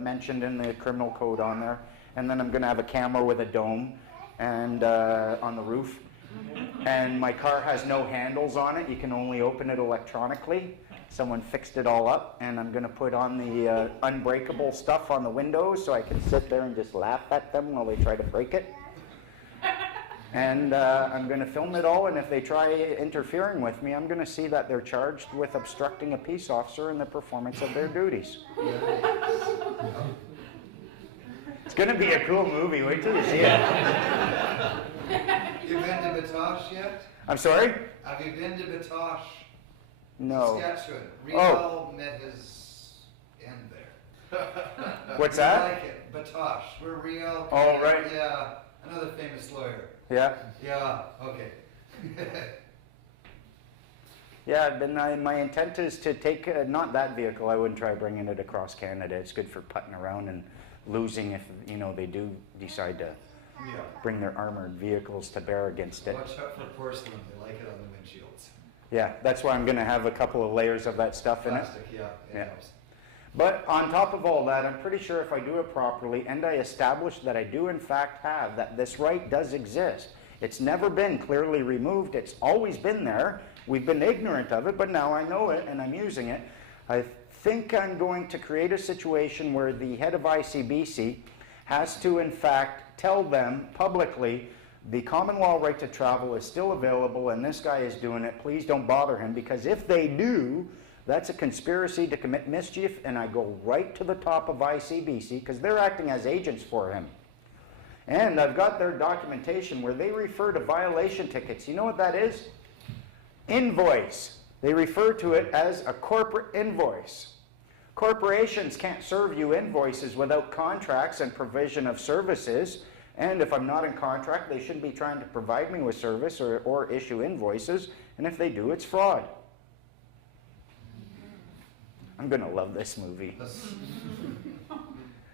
mentioned in the criminal code on there. And then I'm going to have a camera with a dome and on the roof. And my car has no handles on it. You can only open it electronically. Someone fixed it all up, and I'm going to put on the unbreakable stuff on the windows so I can sit there and just laugh at them while they try to break it. And I'm going to film it all, and if they try interfering with me, I'm going to see that they're charged with obstructing a peace officer in the performance of their duties. It's going to be a cool movie. Wait till you see it. You've been to Batoche yet? I'm sorry? Have you been to Batoche? No. Saskatchewan. Riel met his end there. What's you that? Like it. Batoche. Where Riel. Oh, right. Yeah. Another famous lawyer. Yeah? Yeah. Okay. Yeah, then my intent is to take, not that vehicle, I wouldn't try bringing it across Canada. It's good for putting around and losing if, you know, they do decide to bring their armored vehicles to bear against it. Watch out for porcelain. They like it on the windshields. Yeah, that's why I'm going to have a couple of layers of that stuff Plastic, in it. yeah. It helps. But on top of all that, I'm pretty sure if I do it properly and I establish that I do in fact have, that this right does exist. It's never been clearly removed. It's always been there. We've been ignorant of it, but now I know it and I'm using it. I think I'm going to create a situation where the head of ICBC has to in fact tell them publicly the common law right to travel is still available and this guy is doing it. Please don't bother him, because if they do, that's a conspiracy to commit mischief, and I go right to the top of ICBC because they're acting as agents for him. And I've got their documentation where they refer to violation tickets. You know what that is? Invoice. They refer to it as a corporate invoice. Corporations can't serve you invoices without contracts and provision of services. And if I'm not in contract, they shouldn't be trying to provide me with service or issue invoices. And if they do, it's fraud. I'm going to love this movie.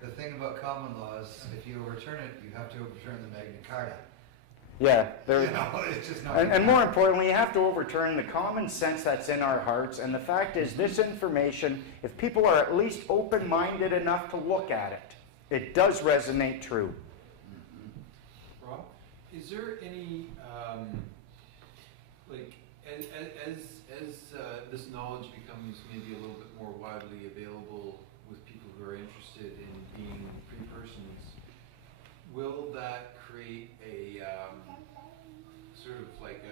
The thing about common law is if you overturn it, you have to overturn the Magna Carta. Yeah. You know, it's just not and more importantly, you have to overturn the common sense that's in our hearts. And the fact is, this information, if people are at least open-minded enough to look at it, it does resonate true. Rob, is there any, like, as this knowledge becomes maybe a little bit more widely available with people who are interested in being free persons, will that create a sort of like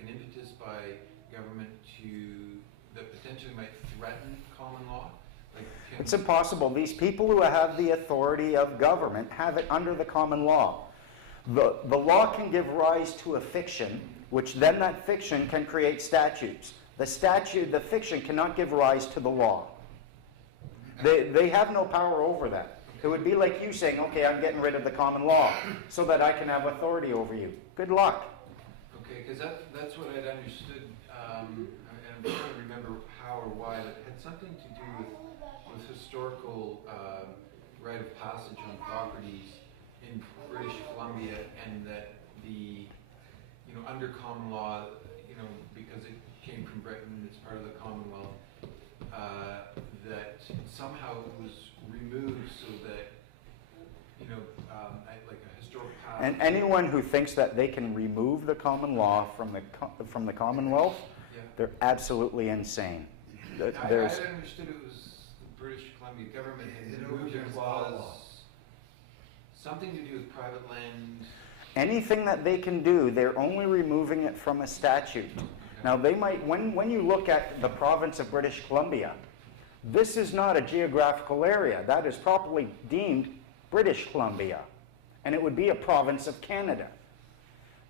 an impetus by government that potentially might threaten common law? It's impossible. These people who have the authority of government have it under the common law. The law can give rise to a fiction, which then that fiction can create statutes. The fiction cannot give rise to the law. They have no power over that. It would be like you saying, okay, I'm getting rid of the common law so that I can have authority over you. Good luck. Okay, because that's what I'd understood, and I'm trying to remember how or why, but it had something to do with historical rite of passage on properties in British Columbia, and that under common law, because it came from Britain, it's part of the Commonwealth, that somehow it was removed so that, like a historical passage. And anyone who thinks that they can remove the common law from the Commonwealth, they're absolutely insane. I understood it was the British Columbia government had removed a clause, something to do with private land. Anything that they can do, they're only removing it from a statute. Okay. Now, they might, when you look at the province of British Columbia, this is not a geographical area. That is properly deemed British Columbia, and it would be a province of Canada.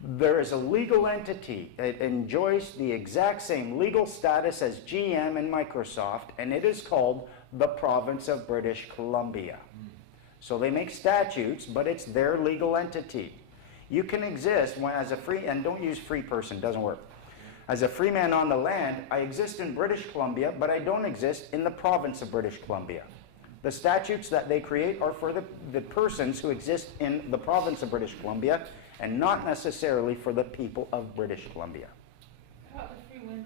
There is a legal entity. It enjoys the exact same legal status as GM and Microsoft, and it is called the province of British Columbia. So they make statutes, but it's their legal entity. You can exist as a free, and don't use free person, doesn't work. As a free man on the land, I exist in British Columbia, but I don't exist in the province of British Columbia. The statutes that they create are for the persons who exist in the province of British Columbia, and not necessarily for the people of British Columbia. How about the free women?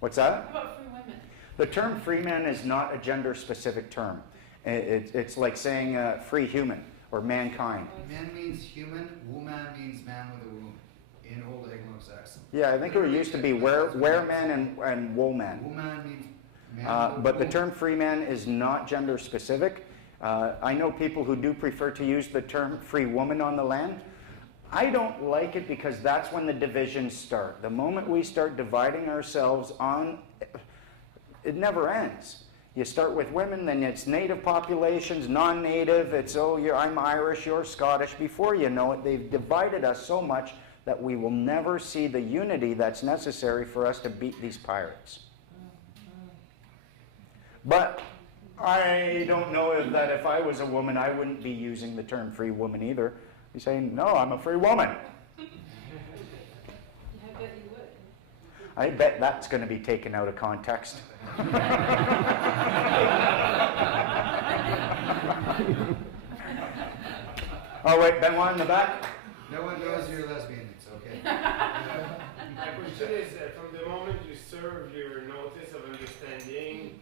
What's that? How about free women? The term free man is not a gender-specific term. It's like saying free human or mankind. Men means human, woman means man with a womb in Old Anglo-Saxon. Yeah, I think it used to be wereman and woman. Woman means man with a But the womb. term free man is not gender specific. I know people who do prefer to use the term free woman on the land. I don't like it because that's when the divisions start. The moment we start dividing ourselves on, it never ends. You start with women, then it's native populations, non-native, it's, I'm Irish, you're Scottish. Before you know it, they've divided us so much that we will never see the unity that's necessary for us to beat these pirates. But I don't know if I was a woman, I wouldn't be using the term free woman either. Be saying, no, I'm a free woman. I bet you would. I bet that's going to be taken out of context. Oh wait, Benoit in the back? No one knows you're lesbian, it's okay. My question is, from the moment you serve your notice of understanding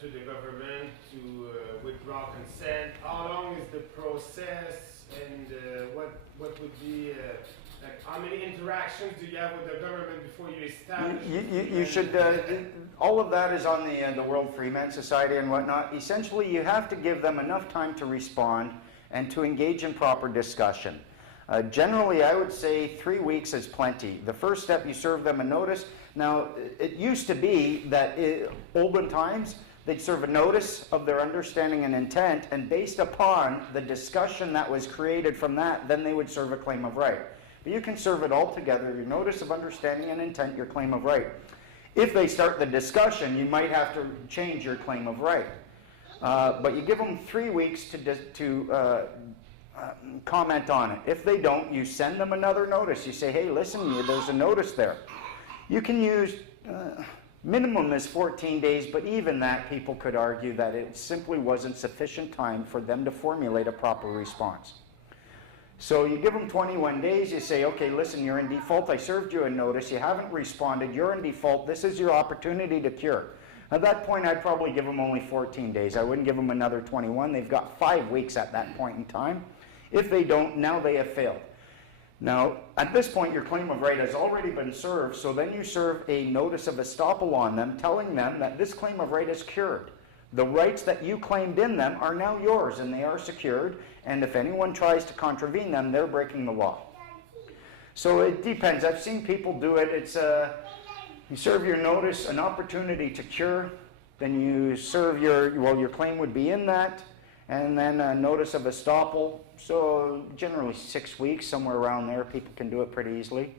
to the government to withdraw consent, how long is the process, and what would be, like, how many interactions do you have with the government before you establish? You should, all of that is on the World Freeman Society and whatnot. Essentially, you have to give them enough time to respond and to engage in proper discussion. Generally, I would say 3 weeks is plenty. The first step, you serve them a notice. Now, it used to be that olden times, they'd serve a notice of their understanding and intent, and based upon the discussion that was created from that, then they would serve a claim of right. But you can serve it all together, your notice of understanding and intent, your claim of right. If they start the discussion, you might have to change your claim of right. But you give them 3 weeks to comment on it. If they don't, you send them another notice. You say, hey, listen, there's a notice there. You can use, minimum is 14 days, but even that, people could argue that it simply wasn't sufficient time for them to formulate a proper response. So you give them 21 days, you say, okay, listen, you're in default, I served you a notice, you haven't responded, you're in default, this is your opportunity to cure. At that point, I'd probably give them only 14 days. I wouldn't give them another 21. They've got 5 weeks at that point in time. If they don't, now they have failed. Now, at this point, your claim of right has already been served, so then you serve a notice of estoppel on them, telling them that this claim of right is cured. The rights that you claimed in them are now yours, and they are secured, and if anyone tries to contravene them, they're breaking the law. So it depends. I've seen people do it. It's you serve your notice, an opportunity to cure, then you serve your claim would be in that, and then a notice of estoppel. So generally 6 weeks, somewhere around there, people can do it pretty easily.